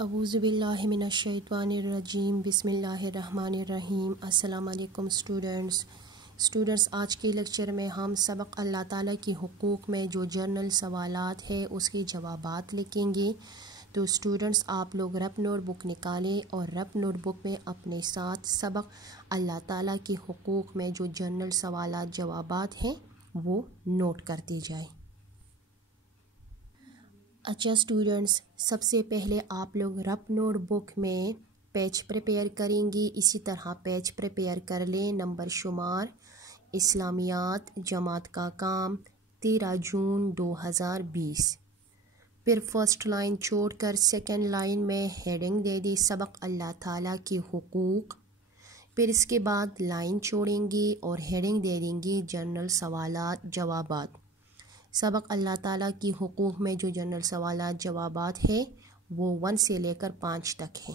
اعوذ باللہ من الشیطان الرجیم بسم اللہ الرحمن الرحیم۔ السلام علیکم اسٹوڈنٹس، آج کے لیکچر میں ہم سبق اللہ تعالیٰ کی حقوق میں جو جرنل سوالات ہے اس کے جوابات لکھیں گے۔ تو اسٹوڈنٹس، آپ لوگ رپ نوٹ بک نکالیں اور رپ نوٹ بک میں اپنے ساتھ سبق اللہ تعالیٰ کی حقوق میں جو جرنل سوالات جوابات ہیں وہ نوٹ کرتے جائیں۔ اچھا اسٹوڈنٹس، سب سے پہلے آپ لوگ رپ نوٹ بک میں پیج پریپیئر کریں گی۔ اسی طرح پیج پریپیئر کر لیں۔ نمبر شمار اسلامیات جماعت کا کام 13 جون 2020۔ پھر فرسٹ لائن چھوڑ کر سیکنڈ لائن میں ہیڈنگ دے دی سبق اللہ تعالیٰ کی حقوق۔ پھر اس کے بعد لائن چھوڑیں گی اور ہیڈنگ دے دیں گی جنرل سوالات جوابات۔ سبق اللہ تعالیٰ کی حقوق میں جو جنرل سوالات جوابات ہے وہ 1 سے لے کر 5 تک ہیں۔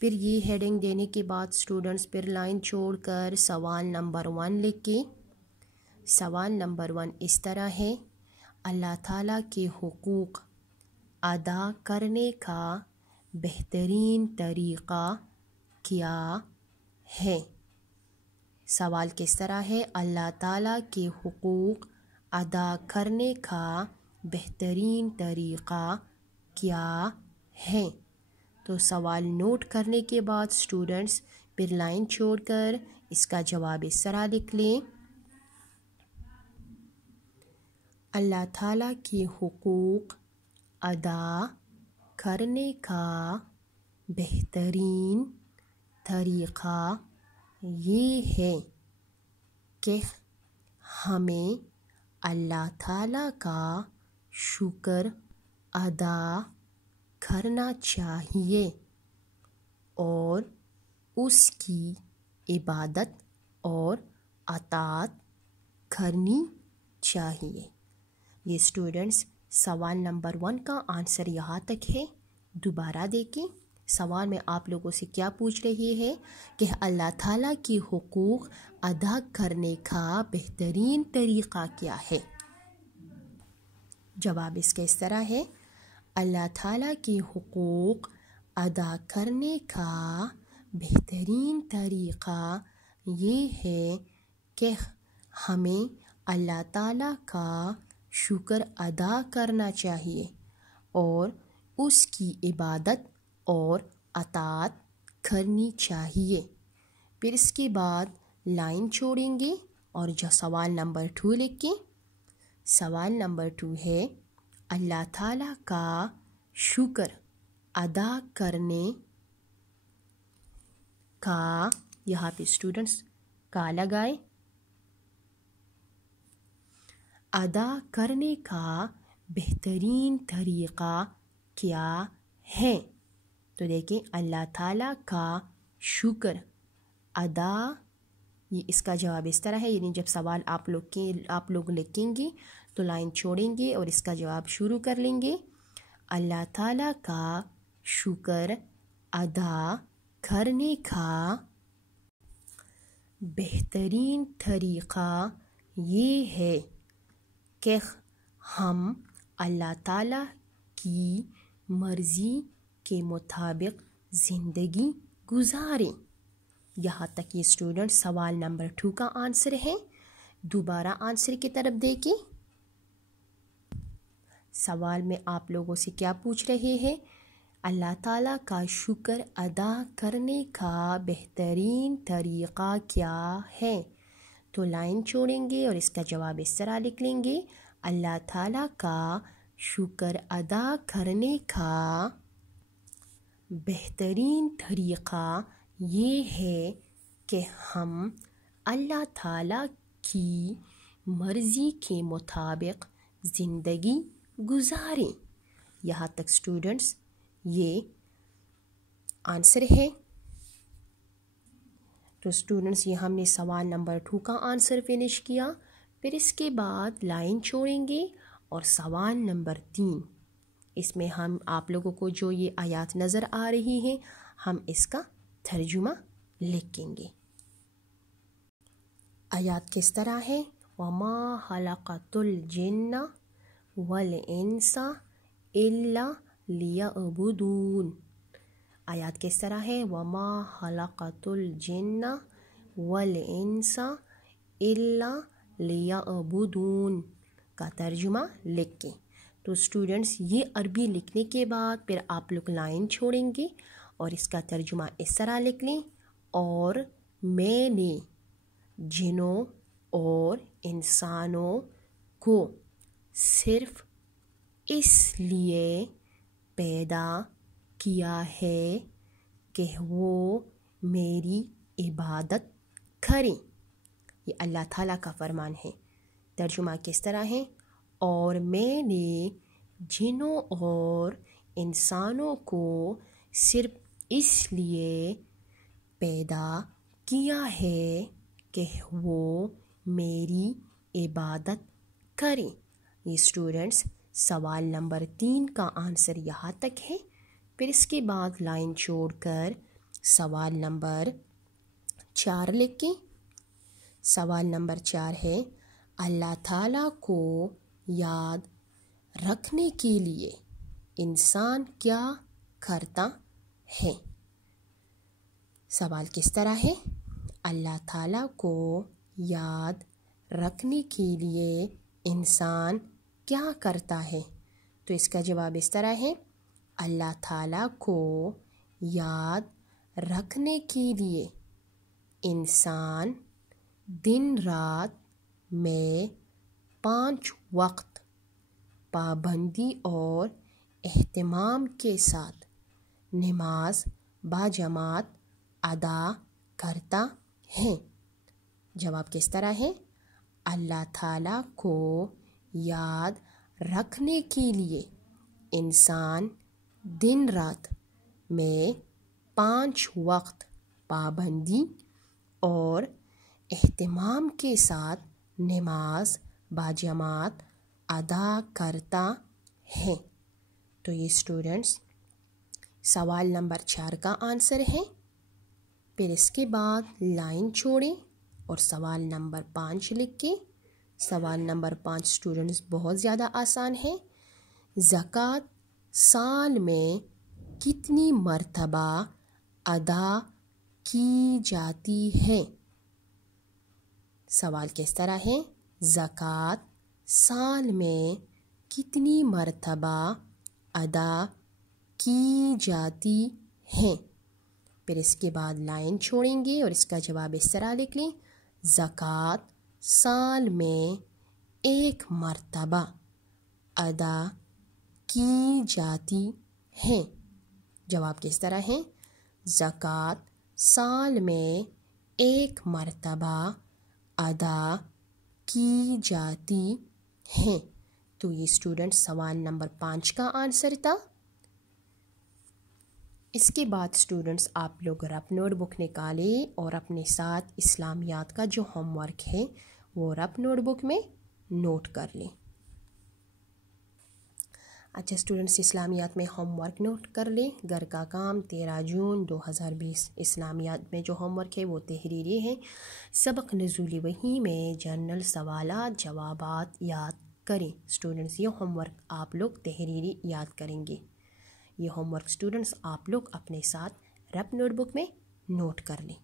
پھر یہ ہیڈنگ دینے کے بعد اسٹوڈنٹس پھر لائن چھوڑ کر سوال نمبر 1 لکھیں۔ سوال نمبر 1 اس طرح ہے: اللہ تعالیٰ کے حقوق ادا کرنے کا بہترین طریقہ کیا ہے؟ سوال کس طرح ہے؟ اللہ تعالیٰ کے حقوق ادا کرنے کا بہترین طریقہ کیا ہے؟ تو سوال نوٹ کرنے کے بعد اسٹوڈنٹس پھر لائن چھوڑ کر اس کا جواب اس طرح لکھ لیں: اللہ تعالیٰ کے حقوق ادا کرنے کا بہترین طریقہ یہ ہے کہ ہمیں اللہ تعالیٰ کا شکر ادا کرنا چاہیے اور اس کی عبادت اور اطاعت کرنی چاہیے۔ یہ اسٹوڈنٹس سوال نمبر 1 کا آنسر یہاں تک ہے۔ دوبارہ دیکھیں، سوال میں آپ لوگوں سے کیا پوچھ رہی ہے کہ اللہ تعالیٰ کی حقوق ادا کرنے کا بہترین طریقہ کیا ہے؟ جواب اس کا اس طرح ہے: اللہ تعالیٰ کی حقوق ادا کرنے کا بہترین طریقہ یہ ہے کہ ہمیں اللہ تعالیٰ کا شکر ادا کرنا چاہیے اور اس کی عبادت اور اطاعت کرنی چاہیے۔ پھر اس کے بعد لائن چھوڑیں گے اور جو سوال نمبر 2 لکھیں۔ سوال نمبر 2 ہے: اللہ تعالیٰ کا شکر ادا کرنے کا، یہاں پہ اسٹوڈنٹس کا لگائیں، ادا کرنے کا بہترین طریقہ کیا ہے؟ تو دیکھیں، اللہ تعالیٰ کا شکر ادا، یہ اس کا جواب اس طرح ہے، یعنی جب سوال آپ لوگ لکھیں گے تو لائن چھوڑیں گے اور اس کا جواب شروع کر لیں گے۔ اللہ تعالیٰ کا شکر ادا کرنے کا بہترین طریقہ یہ ہے کہ ہم اللہ تعالیٰ کی مرضی کے مطابق زندگی گزاریں۔ یہاں تک یہ اسٹوڈنٹ سوال نمبر 2 کا آنسر ہے۔ دوبارہ آنسر کی طرف دیکھیں۔ سوال میں آپ لوگوں سے کیا پوچھ رہے ہیں؟ اللہ تعالیٰ کا شکر ادا کرنے کا بہترین طریقہ کیا ہے؟ تو لائن چھوڑیں گے اور اس کا جواب اس طرح لکھ لیں گے: اللہ تعالیٰ کا شکر ادا کرنے کا بہترین طریقہ یہ ہے کہ ہم اللہ تعالیٰ کی مرضی کے مطابق زندگی گزاریں۔ یہاں تک اسٹوڈنٹس یہ آنسر ہے۔ تو اسٹوڈنٹس یہ ہم نے سوال نمبر 2 کا آنسر فنش کیا۔ پھر اس کے بعد لائن چھوڑیں گے اور سوال نمبر 3، اس میں ہم آپ لوگوں کو جو یہ آیات نظر آ رہی ہیں ہم اس کا ترجمہ لکھیں گے۔ آیات کس طرح ہے؟ وَمَا خَلَقْتُ الْجِنَّ وَالْإِنسَ إِلَّا لِيَعْبُدُونِ۔ آیات کس طرح ہے؟ وَمَا خَلَقَتُ الْجِنَّ وَالْإِنسَ إِلَّا لِيَعْبُدُونَ کا ترجمہ لکھ کے. تو اسٹوڈنٹس یہ عربی لکھنے کے بعد پھر آپ لوگ لائن چھوڑیں گے اور اس کا ترجمہ اس طرح لکھ لیں. اور میں نے جنوں اور انسانوں کو صرف اس لیے پیدا کیا ہے کہ وہ میری عبادت کریں. یہ اللہ تعالیٰ کا فرمان ہے. ترجمہ کس طرح ہے؟ اور میں نے جنوں اور انسانوں کو صرف اس لیے پیدا کیا ہے کہ وہ میری عبادت کریں. یہ اسٹوڈنٹس سوال نمبر 3 کا آنسر یہاں تک ہے. پھر اس کے بعد لائن چھوڑ کر سوال نمبر 4 لکھیں. سوال نمبر 4 ہے اللہ تعالیٰ کو یاد رکھنے کے لیے انسان کیا کرتا ہے؟ سوال کس طرح ہے؟ اللہ تعالیٰ کو یاد رکھنے کے لیے انسان کیا کرتا ہے؟ تو اس کا جواب اس طرح ہے اللہ تعالیٰ کو یاد رکھنے کے لیے انسان دن رات میں 5 وقت پابندی اور اہتمام کے ساتھ نماز باجماعت ادا کرتا ہے. جواب کس طرح ہے؟ اللہ تعالیٰ کو یاد رکھنے کے لیے انسان دن رات میں 5 وقت پابندی اور اہتمام کے ساتھ نماز باجماعت ادا کرتا ہے. تو یہ اسٹوڈنٹس سوال نمبر 4 کا آنسر ہے. پھر اس کے بعد لائن چھوڑیں اور سوال نمبر 5 لکھ کے. سوال نمبر 5 اسٹوڈنٹس بہت زیادہ آسان ہے. زکوٰۃ سال میں کتنی مرتبہ ادا کی جاتی ہے؟ سوال کس طرح ہے؟ زکوٰۃ سال میں کتنی مرتبہ ادا کی جاتی ہے؟ پھر اس کے بعد لائن چھوڑیں گے اور اس کا جواب اس طرح لکھ لیں. زکوٰۃ سال میں 1 مرتبہ ادا کی جاتی ہے. جواب کس طرح ہے؟ زکوٰۃ سال میں 1 مرتبہ ادا کی جاتی ہے. تو یہ اسٹوڈنٹ سوال نمبر 5 کا آنسر تھا. اس کے بعد اسٹوڈنٹس آپ لوگ رپ نوٹ بک نکالیں اور اپنے ساتھ اسلامیات کا جو ہوم ورک ہے وہ رپ نوٹ بک میں نوٹ کر لیں. اچھا اسٹوڈنٹس اسلامیات میں ہوم ورک نوٹ کر لیں. گھر کا کام 13 جون 2020 اسلامیات میں جو ہوم ورک ہے وہ تحریری ہے. سبق نزول وحی میں جنرل سوالات جوابات یاد کریں. اسٹوڈنٹس یہ ہوم ورک آپ لوگ تحریری یاد کریں گے. یہ ہوم ورک اسٹوڈنٹس آپ لوگ اپنے ساتھ رپ نوٹ بک میں نوٹ کر لیں.